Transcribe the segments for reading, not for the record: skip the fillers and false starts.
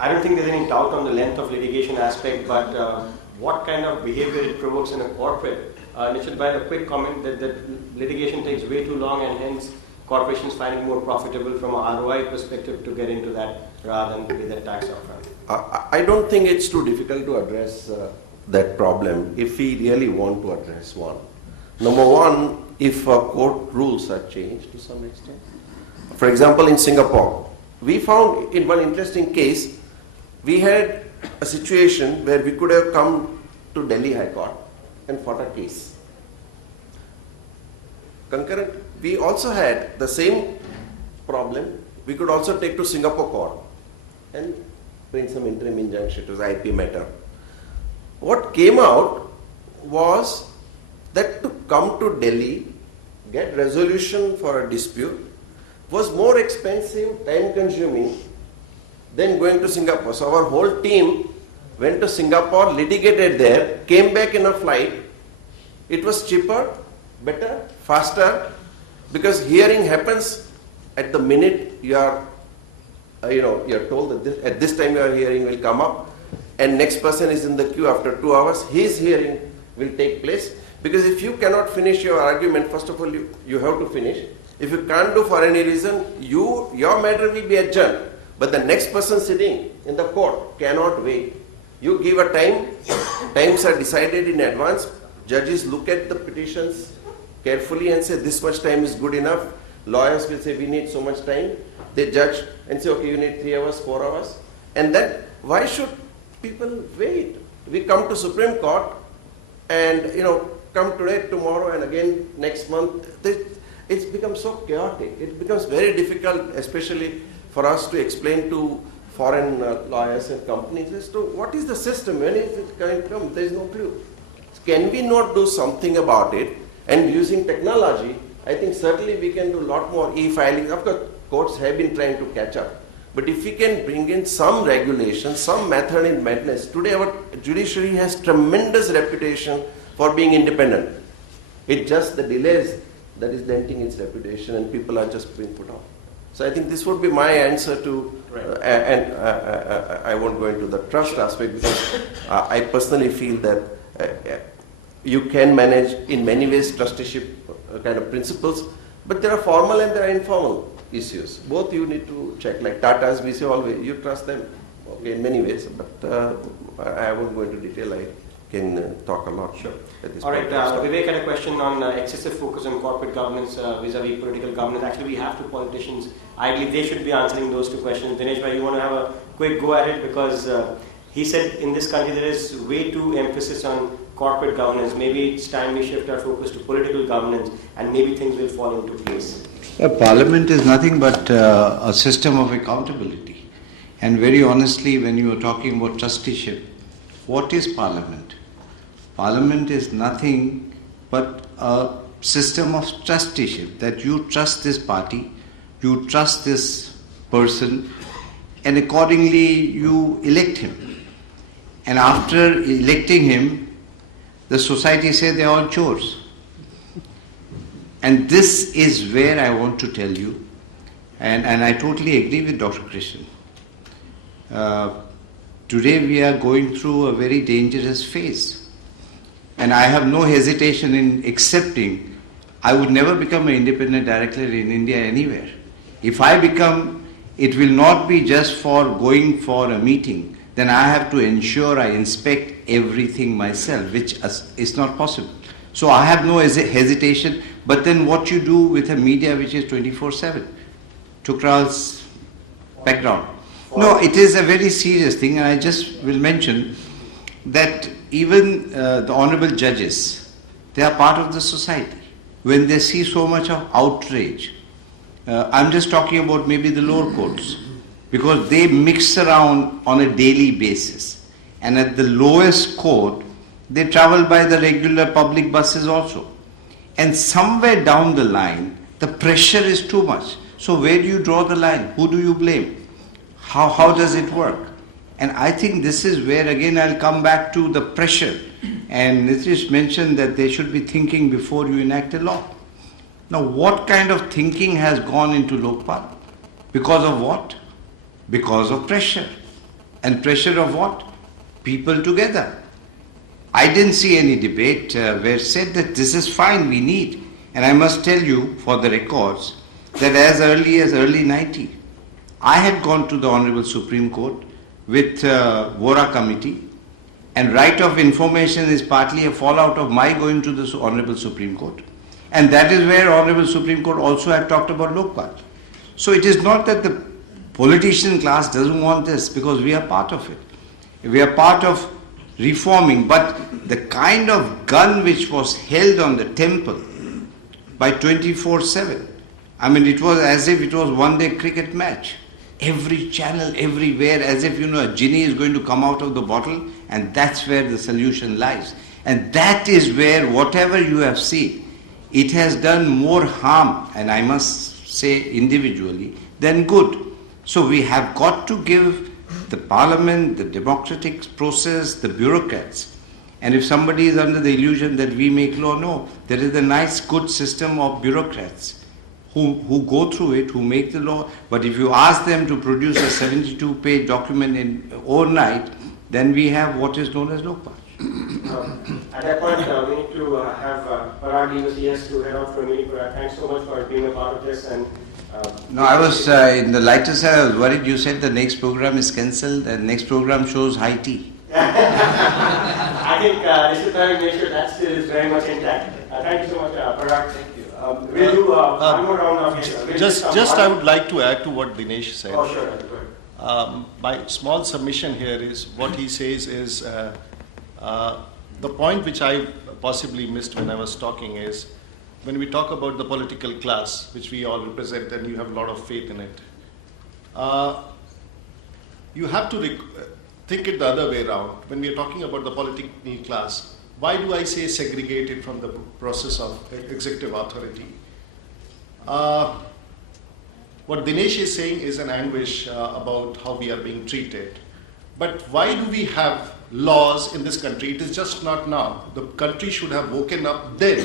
I don't think there's any doubt on the length of litigation aspect, but what kind of behavior it provokes in a corporate. Nishith, a quick comment that litigation takes way too long, and hence corporations find it more profitable from a ROI perspective to get into that rather than pay that tax upfront. I don't think it's too difficult to address that problem if we really want to address one. Number one, if court rules are changed to some extent. For example, in Singapore, we found in one interesting case, we had a situation where we could have come to Delhi High Court and fought a case. Concurrent, we also had the same problem. We could also take to Singapore court and bring some interim injunction to the IP matter. What came out was that to come to Delhi, get resolution for a dispute, was more expensive, time consuming than going to Singapore. So our whole team went to Singapore, litigated there, came back in a flight. It was cheaper, better, faster, because hearing happens at the minute you are, you're told that at this time your hearing will come up, and next person is in the queue after 2 hours, his hearing will take place. Because if you cannot finish your argument, first of all, you have to finish. If you can't do for any reason, your matter will be adjourned. But the next person sitting in the court cannot wait. You give a time, times are decided in advance. Judges look at the petitions carefully and say this much time is good enough. Lawyers will say we need so much time. They judge and say okay, you need 3 hours, 4 hours. And then why should people wait? We come to Supreme Court and come today, tomorrow and again next month. It's become so chaotic. It becomes very difficult, especially for us to explain to foreign lawyers and companies as to what is the system, when is it going to come, there is no clue. Can we not do something about it? And using technology, I think certainly we can do a lot more e-filing. Of course, courts have been trying to catch up. But if we can bring in some regulation, some method in madness, today our judiciary has tremendous reputation for being independent. It's just the delays that is denting its reputation, and people are just being put off. So I think this would be my answer to, and I won't go into the trust aspect, because I personally feel that you can manage in many ways trusteeship kind of principles, but there are formal and there are informal issues. Both you need to check. Like Tata's, we say always, you trust them, okay, in many ways, but I won't go into detail. I can talk a lot. Sure. All right, Vivek had a question on excessive focus on corporate governance vis-a-vis political governance. Actually, we have two politicians. Ideally, they should be answering those two questions. Dinesh, you want to have a quick go at it? Because he said in this country there is way too emphasis on corporate governance. Maybe it's time we shift our focus to political governance, and maybe things will fall into place. Parliament is nothing but a system of accountability. And very honestly, when you are talking about trusteeship, what is Parliament? Parliament is nothing but a system of trusteeship, that you trust this party, you trust this person, and accordingly you elect him. And after electing him, the society say they are all chores. And this is where I want to tell you, and I totally agree with Dr. Krishnan. Today we are going through a very dangerous phase. And I have no hesitation in accepting I would never become an independent director in India anywhere. If I become, it will not be just for going for a meeting. Then I have to ensure I inspect everything myself, which is not possible. So I have no hesitation. But then what you do with a media which is 24/7? Tukral's background. No, it is a very serious thing, and I just will mention that even the honorable judges, they are part of the society. When they see so much of outrage, I'm just talking about maybe the lower courts, because they mix around on a daily basis. And at the lowest court, they travel by the regular public buses also. And somewhere down the line, the pressure is too much. So where do you draw the line? Who do you blame? How does it work? And I think this is where, again, I'll come back to the pressure. And Nishith mentioned that they should be thinking before you enact a law. Now, what kind of thinking has gone into Lokpal? Because of what? Because of pressure. And pressure of what? People together. I didn't see any debate where said that this is fine, we need. And I must tell you, for the records, that as early as early 90, I had gone to the Honorable Supreme Court with Vora Committee, and right of information is partly a fallout of my going to the Honorable Supreme Court. And that is where Honorable Supreme Court also had talked about Lokpal. So it is not that the politician class doesn't want this, because we are part of it. We are part of reforming, but the kind of gun which was held on the temple by 24/7, I mean, it was as if it was one-day cricket match. Every channel, everywhere, as if, a genie is going to come out of the bottle, and that's where the solution lies. And that is where whatever you have seen, it has done more harm, and I must say individually, than good. So we have got to give the parliament, the democratic process, the bureaucrats. And if somebody is under the illusion that we make law, no, there is a nice good system of bureaucrats who go through it, who make the law. But if you ask them to produce a 72-page document in overnight, then we have what is known as Lokpal. At that point, we need to have Parag leave us yes to head out for a meeting. Parag, thanks so much for being a part of this. And no, I was in the lighter side. I was worried. You said the next program is cancelled, and next program shows high tea. I think Nishith and Nishith, that still is very much intact. Thank you so much, Parag. We'll do one more round of yes. Just I would like to add to what Dinesh said. Oh, sure. Go ahead. My small submission here is what he says is the point which I possibly missed when I was talking is when we talk about the political class, which we all represent, and you have a lot of faith in it, you have to think it the other way around. When we are talking about the political class, why do I say segregated from the process of executive authority? What Dinesh is saying is an anguish about how we are being treated. But why do we have laws in this country? It is just not now. The country should have woken up then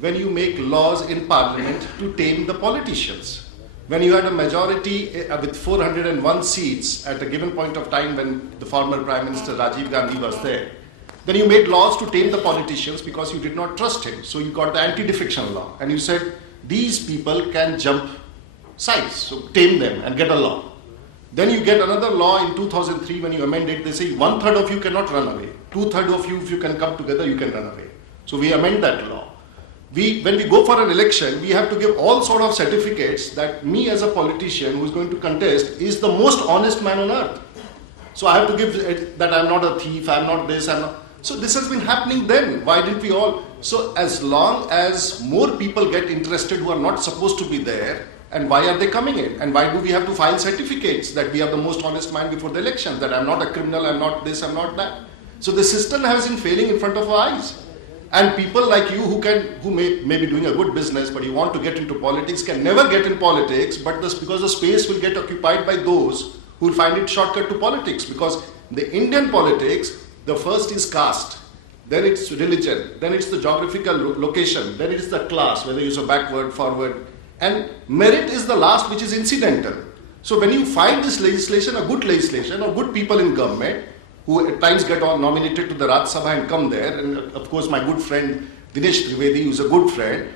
when you make laws in parliament to tame the politicians. When you had a majority with 401 seats at a given point of time when the former Prime Minister Rajiv Gandhi was there, then you made laws to tame the politicians because you did not trust him. So you got the anti-defection law and you said these people can jump sides, so tame them and get a law. Then you get another law in 2003 when you amend it, they say 1/3 of you cannot run away. 2/3 of you, if you can come together, you can run away. So we amend that law. When we go for an election, we have to give all sort of certificates that me as a politician who is going to contest is the most honest man on earth. So I have to give it that I'm not a thief, I'm not this, I'm not. So this has been happening then. Why didn't we all? So as long as more people get interested who are not supposed to be there, and why are they coming in? And why do we have to file certificates that we are the most honest man before the election, that I'm not a criminal, I'm not this, I'm not that. So the system has been failing in front of our eyes. And people like you who may be doing a good business, but you want to get into politics, can never get in politics, but because the space will get occupied by those who will find it shortcut to politics. Because the Indian politics, the first is caste, then it's religion, then it's the geographical location, then it's the class, whether you're backward, forward, and merit is the last, which is incidental. So when you find this legislation, a good legislation, or good people in government, who at times get nominated to the Rajya Sabha and come there, and of course my good friend Dinesh Trivedi, who's a good friend,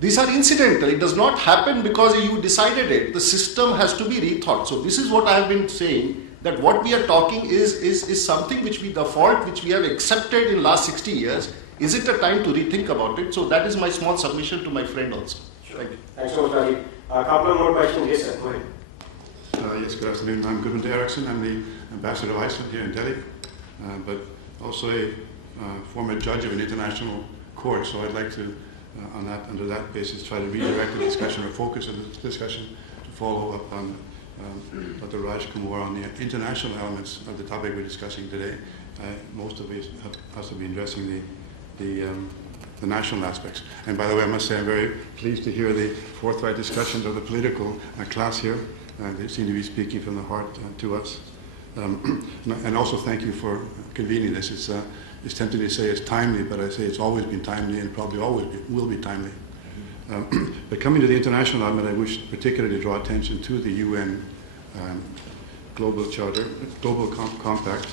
these are incidental. It does not happen because you decided it. The system has to be rethought. So this is what I have been saying, that what we are talking is something which the fault which we have accepted in last 60 years. Is it a time to rethink about it? So that is my small submission to my friend also. Sure. Thank you. Thanks so much, Rajiv. A couple of more questions. Yes, sir. Go ahead. Yes, good afternoon. I'm Goodman Erickson. I'm the ambassador of Iceland here in Delhi, but also a former judge of an international court. So I'd like to, under that basis, try to redirect the discussion or focus of the discussion to follow up on Dr. Raj Kumar on the international elements of the topic we're discussing today. Most of us have been addressing the national aspects. And by the way, I must say I'm very pleased to hear the forthright discussions of the political class here. They seem to be speaking from the heart to us. And also thank you for convening this. It's tempting to say it's timely, but I say it's always been timely and probably always will be timely. But coming to the international element, I wish particularly to draw attention to the UN global charter, global compact.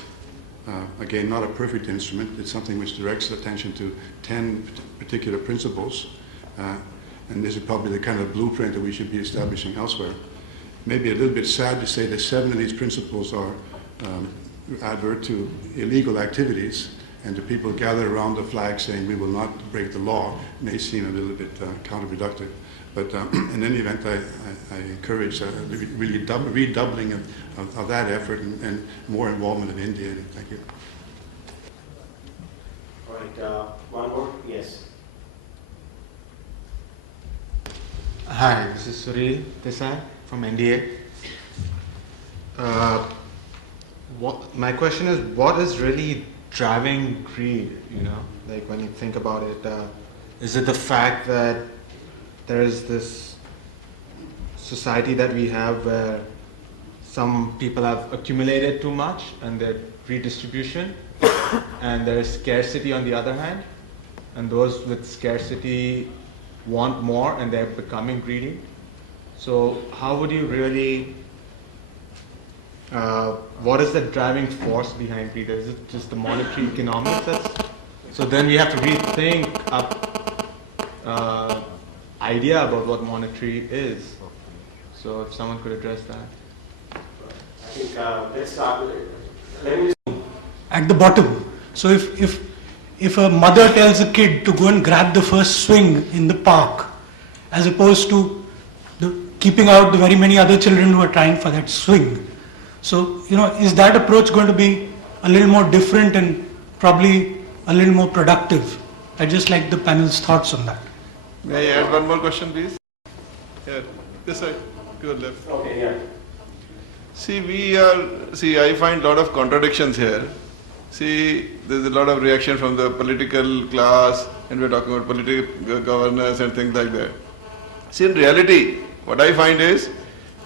Again, not a perfect instrument. It's something which directs attention to 10 particular principles. And this is probably the kind of blueprint that we should be establishing elsewhere. Maybe a little bit sad to say that 7 of these principles are advert to illegal activities, and to people gathered around the flag saying we will not break the law may seem a little bit counterproductive. But in any event, I encourage really redoubling of that effort and more involvement of India. Thank you. All right, one more? Yes. Hi, this is Suril Desai from NDA. My question is, what is really driving greed? Like when you think about it, is it the fact that there is this society that we have where some people have accumulated too much and their redistribution, and there is scarcity on the other hand, and those with scarcity want more and they're becoming greedy? So how would you really, what is the driving force behind greed? Is it just the monetary economics? So then we have to rethink up idea about what monetary is. So if someone could address that. I think let's start with it. Let me at the bottom. So if a mother tells a kid to go and grab the first swing in the park, as opposed to keeping out the very many other children who are trying for that swing. So, is that approach going to be a little more different and probably a little more productive? I just like the panel's thoughts on that. May I add one more question, please? Here, this side, your left. Okay, yeah. I find a lot of contradictions here. See, there's a lot of reaction from the political class, and we're talking about political governance and things like that. See, in reality, what I find is,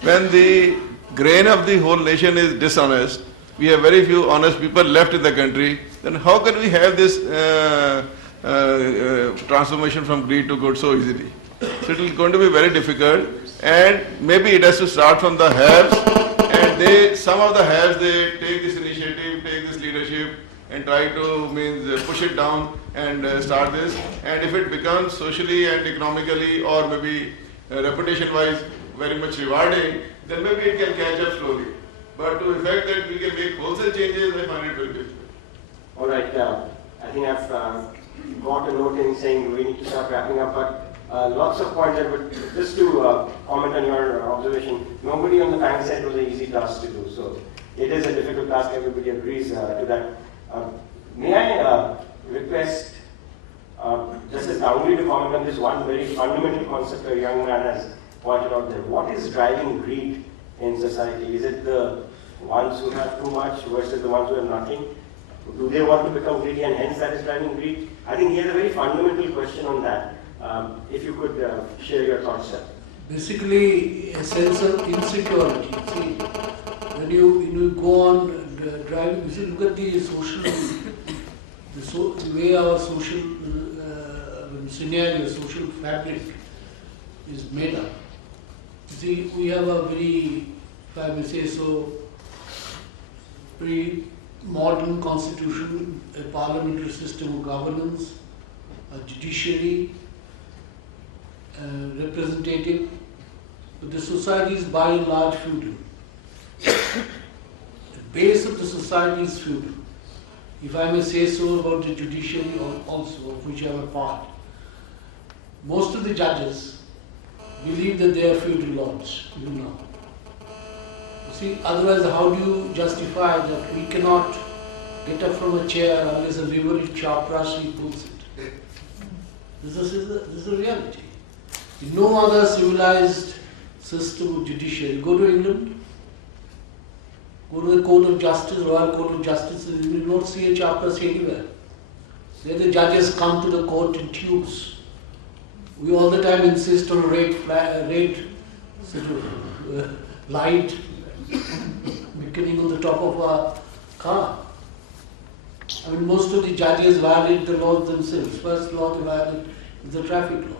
when the grain of the whole nation is dishonest, we have very few honest people left in the country, then how can we have this transformation from greed to good so easily? So it is going to be very difficult, and maybe it has to start from the haves, and some of the haves, they take this initiative, take this leadership, and try to push it down and start this. And if it becomes socially and economically, or maybe reputation-wise very much rewarding, then maybe it can catch up slowly. But to effect that we can make wholesale changes, I find it very difficult. All right, I think I've got a note in saying we need to start wrapping up, but lots of points that would, just to comment on your observation, nobody on the panel said it was an easy task to do, so it is a difficult task, everybody agrees to that. May I request Justice Ganguly to comment on this one very fundamental concept a young man has pointed out there. What is driving greed in society? Is it the ones who have too much versus the ones who have nothing? Do they want to become greedy and hence that is driving greed? I think he has a very fundamental question on that. If you could share your thoughts, sir. Basically, a sense of insecurity. See, when you go on driving, you see, look at the the way our social scenario, social fabric is made up. You see, we have a very, if I may say so, very modern constitution, a parliamentary system of governance, a judiciary, representative, but the society is by and large feudal. The base of the society is feudal. If I may say so about the judiciary also, of which I am a part. Most of the judges believe that they are feudal lords, even now. You see, otherwise how do you justify that we cannot get up from a chair unless a river chaprasri pulls it? This is the reality. In no other civilized system of judiciary, go to England, go to the Court of Justice, Royal Court of Justice, and you will not see a chaprasri anywhere. There the judges come to the court in tubes. We all the time insist on a red sort of light beginning on the top of a car. I mean, most of the judges violate the laws themselves. First law they violate is the traffic laws.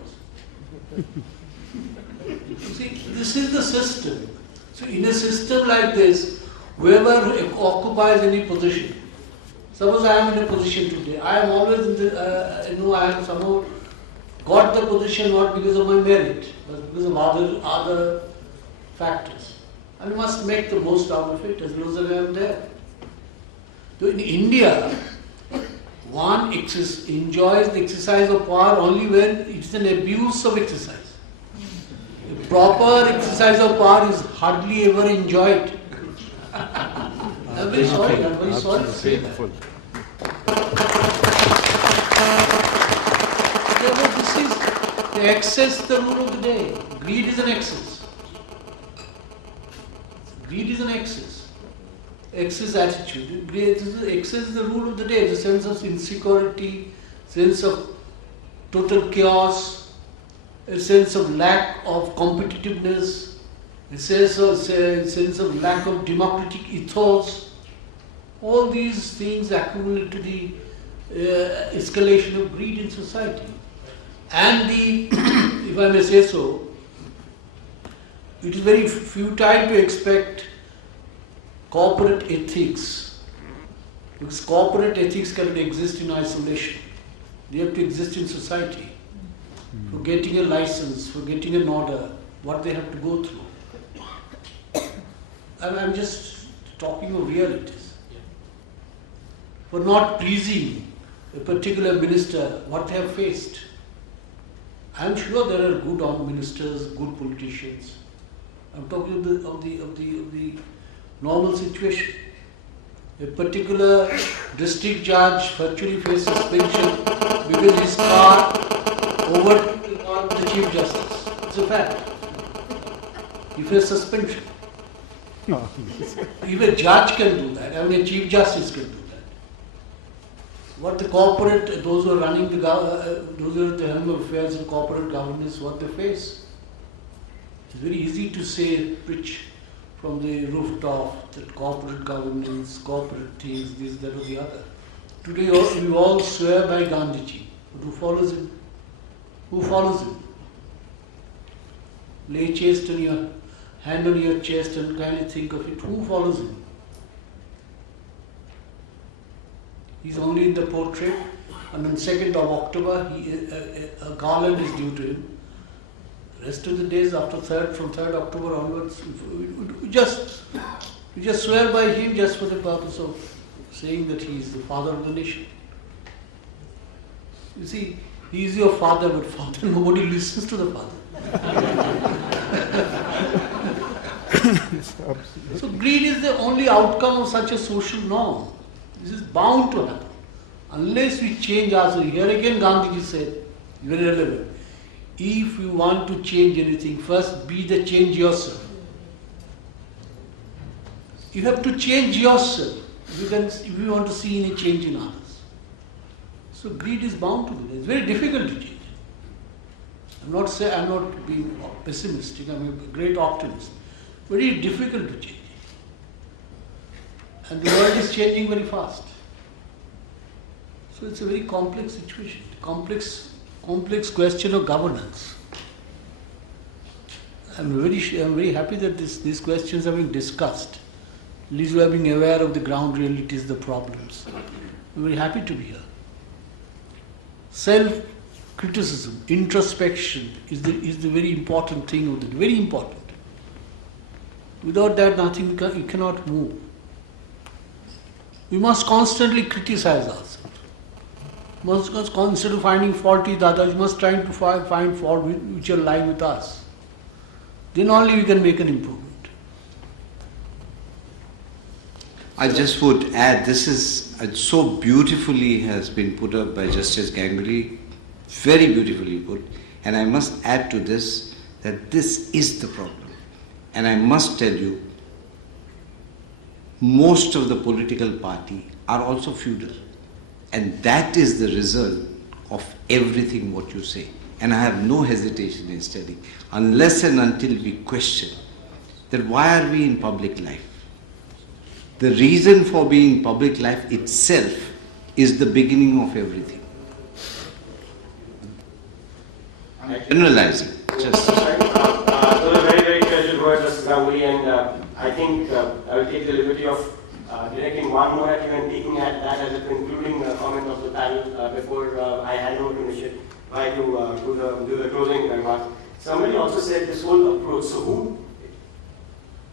You see, this is the system. So in a system like this, whoever occupies any position, suppose I am in a position today, I am always in the, I have somehow got the position not because of my merit, but because of other factors. I must make the most out of it as long as I am there. So in India, one enjoys the exercise of power only when it is an abuse of exercise. A proper exercise of power is hardly ever enjoyed. I'm very sorry to say that. Therefore, this is the excess, the rule of the day. Greed is an excess. Greed is an excess. Excess attitude. Excess is the rule of the day. The sense of insecurity, sense of total chaos, a sense of lack of competitiveness, a sense of lack of democratic ethos. All these things accumulate to the escalation of greed in society. And the, if I may say so, it is very futile to expect corporate ethics, because corporate ethics cannot exist in isolation. They have to exist in society. For getting a license, for getting an order, what they have to go through. I'm just talking of realities. For not pleasing a particular minister, what they have faced. I'm sure there are good ministers, good politicians. I'm talking of the normal situation. A particular district judge virtually faced suspension because his car overtook the car of the Chief Justice. It's a fact. He faced suspension. If a judge can do that, I mean a Chief Justice can do that. What the corporate, those who are running those who are at the helm of affairs in corporate governance, what they face. It's very easy to say, preach from the rooftop that corporate governance, corporate things, this, that or the other. Today we all swear by Gandhiji. But who follows him? Who follows him? Lay chest on your hand on your chest and kindly think of it. Who follows him? He's only in the portrait, and on 2nd of October, a garland is due to him. Rest of the days after from 3rd October onwards, we just swear by him just for the purpose of saying that he is the father of the nation. You see, he is your father, but father, nobody listens to the father. So greed is the only outcome of such a social norm. This is bound to happen. Unless we change ourselves. Here again Gandhiji said, very relevant. If you want to change anything, first be the change yourself. You have to change yourself if you want to see any change in others. So greed is bound to be there. It's very difficult to change. I'm not being pessimistic, I'm a great optimist. Very difficult to change it. And the world is changing very fast. So it's a very complex situation, complex question of governance. I'm very happy that these questions are being discussed. At least we are being aware of the ground realities, the problems. I'm very happy to be here. Self-criticism, introspection is the very important thing of the day, very important. Without that, nothing, you cannot move. We must constantly criticize ourselves. Instead of finding fault with others, we must try to find fault which are lying with us. Then only we can make an improvement. I just would add, this is so beautifully has been put up by Justice Ganguly, very beautifully put, and I must add to this that this is the problem. And I must tell you, most of the political party are also feudal. And that is the result of everything what you say. And I have no hesitation in stating, unless and until we question that why are we in public life? The reason for being in public life itself is the beginning of everything. I'm generalizing. Those are very, very treasured words, Justice Ganguly, and I think I will take the liberty of directing one more at you and taking that as a concluding comment of the panel before I hand over to Nishith to do the closing remarks. Somebody also said this whole approach, so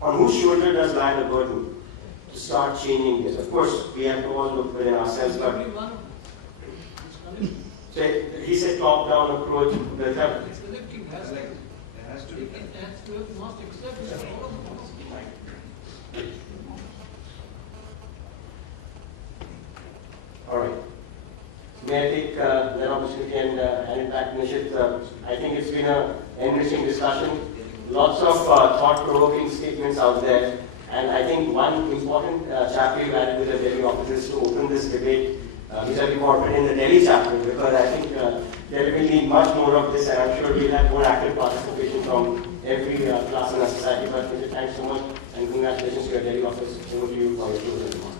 on whose shoulder does lie the burden to start changing this? Of course, we have to all look within ourselves, but so he said top-down approach. All right. May I take that opportunity and hand it back to Nishith? I think it's been an enriching discussion. Lots of thought-provoking statements out there. And I think one important chapter you added with the Delhi office is to open this debate vis-a-vis corporate in the Delhi chapter, because I think there will be much more of this, and I'm sure we'll have more active participation from every class in our society. But Nishith, thanks so much, and congratulations to your Delhi office. Over to you for your closing remarks.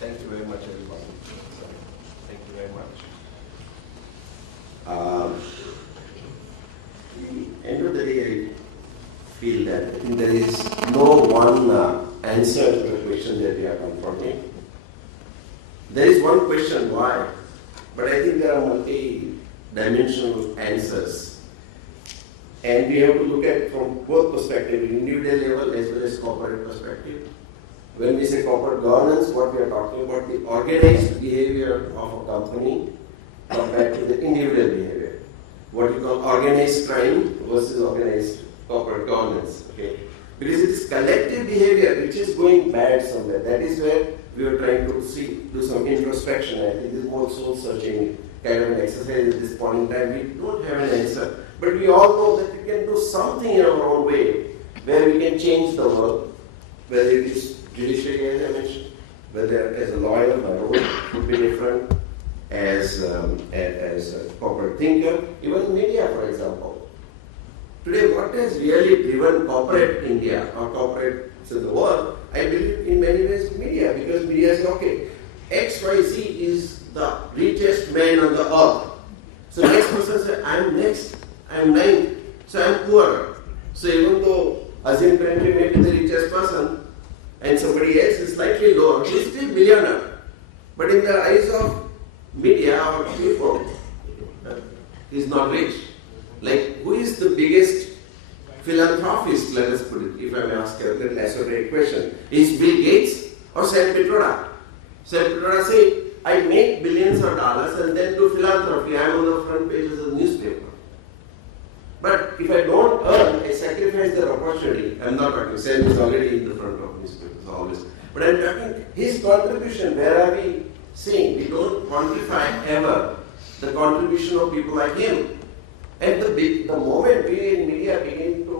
Thank you very much, everybody. Thank you very much. End of the day, I feel that there is no one answer to the question that we are confronting. There is one question, why? But I think there are multi-dimensional answers. And we have to look at from both perspectives, individual level as well as corporate perspective. When we say corporate governance, what we are talking about, the organized behavior of a company compared to the individual behavior. What you call organized crime versus organized corporate governance. Okay? Because it is collective behavior which is going bad somewhere. That is where we are trying to do some introspection. I think this is more soul-searching kind of an exercise at this point in time. We don't have an answer. But we all know that we can do something in our own way where we can change the world, whether it is judiciary, as I mentioned, whether as a lawyer, my role would be different, as a corporate thinker, even media, for example. Today, what has really driven corporate India or corporate in the world, I believe in many ways media, because media says, okay, XYZ is the richest man on the earth. So next person says, I'm next, I'm ninth, so I'm poor. So even though Azim Premji may be the richest person, and somebody else is slightly lower, he is still millionaire. But in the eyes of media or people, he is not rich. Like, who is the biggest philanthropist, let us put it, if I may ask a little esoteric question. Is Bill Gates or Sam Pitroda? Sam Pitroda say, I make billions of dollars and then do philanthropy. I am on the front pages of the newspaper. But if I don't earn, I sacrifice that opportunity. I'm not talking, Sam is already in the front of newspapers, always. But I'm talking his contribution. Where are we seeing? We don't quantify ever the contribution of people like him. And the moment we in media begin to,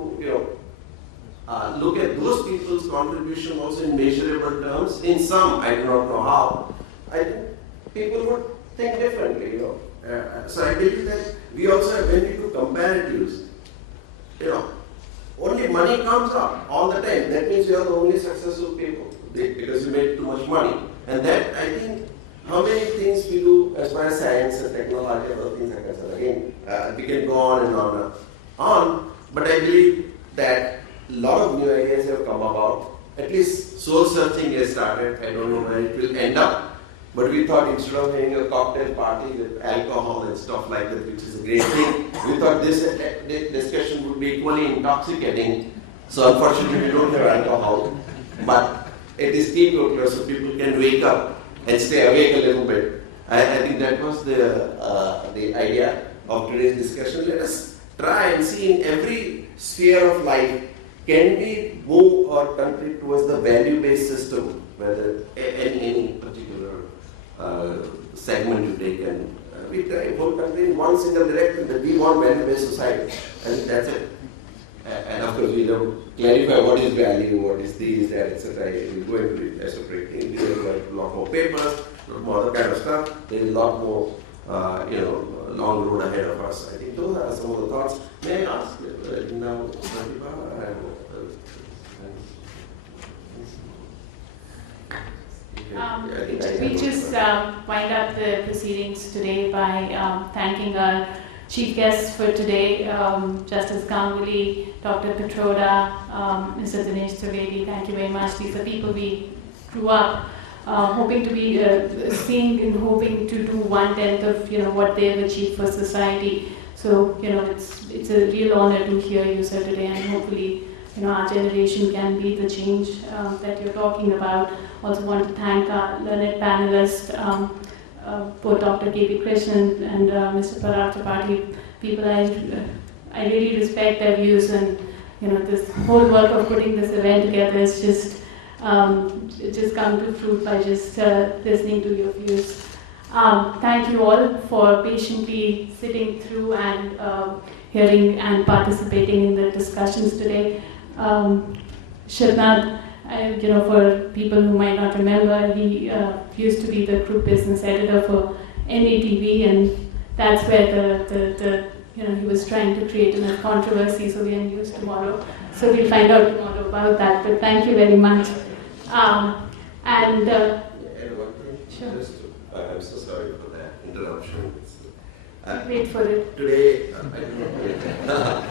look at those people's contribution also in measurable terms, in some, I do not know how, I think people would think differently, So I believe that we also have, when we do comparatives, only money comes up all the time. That means you are the only successful people because you made too much money. And that, I think, how many things we do as far as science and technology and other things are concerned. Again, we can go on and on and on, but I believe that a lot of new ideas have come about. At least soul searching has started. I don't know where it will end up, but we thought instead of having a cocktail party with alcohol and stuff like that, which is a great thing, we thought this discussion would be equally intoxicating. So unfortunately, we don't have alcohol, but it is teetotal, so people can wake up and stay awake a little bit. I think that was the idea of today's discussion. Let us try and see in every sphere of life, can we move our country towards the value-based system, whether any particular segment you take, and we try whole country in one single direction that we want value-based society. I think that's it. And of course, we don't clarify what is value, what is this, that, etc. We go into it as a great thing. There are a lot more papers, a lot more other kind of stuff. There is a lot more, long road ahead of us. I think those are some of the thoughts. May I ask now, We just wind up the proceedings today by thanking our chief guests for today, Justice Ganguly, Dr. Petroda, Mr. Dinesh Trivedi. Thank you very much. These are people we grew up hoping to be seeing and hoping to do 1/10 of what they have achieved for society. So it's a real honor to hear you, sir, today, and hopefully our generation can be the change that you're talking about. Also want to thank our learned panelists, both Dr. K.P. Krishnan and Mr. Parag Tripathi, people I really respect their views, and this whole work of putting this event together is just come to fruit by just listening to your views. Thank you all for patiently sitting through and hearing and participating in the discussions today. Shivnath, for people who might not remember, he used to be the group business editor for NATV, and that's where he was trying to create enough controversy so we had news tomorrow. So we'll find out tomorrow about that. But thank you very much. And one thing, Sure. I'm so sorry for that interruption. Wait for it. Today, I don't know.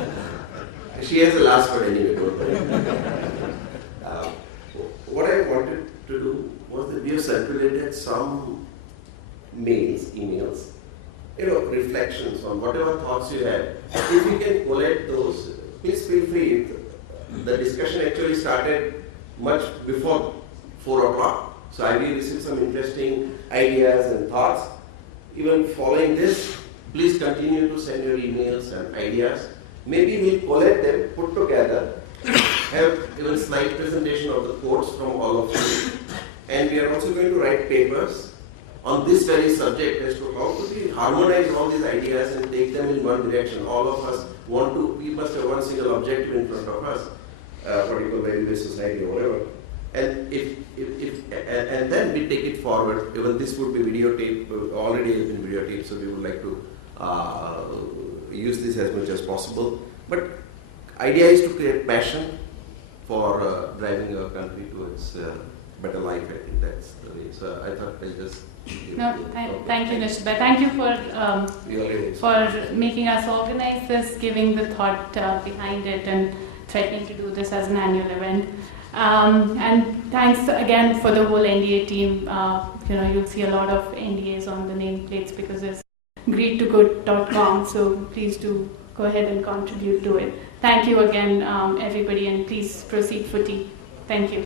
She has the last word anyway, don't worry. What I wanted to do was that we have circulated some emails, reflections on whatever thoughts you had. If you can collect those, please feel free. The discussion actually started much before 4 o'clock. So I really received some interesting ideas and thoughts. Even following this, please continue to send your emails and ideas. Maybe we'll collect them, put together, have even slide presentation of the quotes from all of you. And we are also going to write papers on this very subject as to how could we harmonize all these ideas and take them in one direction. All of us we must have one single objective in front of us, particular value-based society or whatever. And and then we take it forward. Even this would be videotaped, already has been videotaped, so we would like to use this as much as possible. But idea is to create passion for driving our country towards better life. I think that's the way. So I thought I'll just. Thank you, Nishith. Thank you for making us organize this, giving the thought behind it, and threatening to do this as an annual event. And thanks again for the whole NDA team. You'll see a lot of NDAs on the nameplates because it's greedtogood.com. So please do go ahead and contribute to it. Thank you again, everybody, and please proceed for tea. Thank you.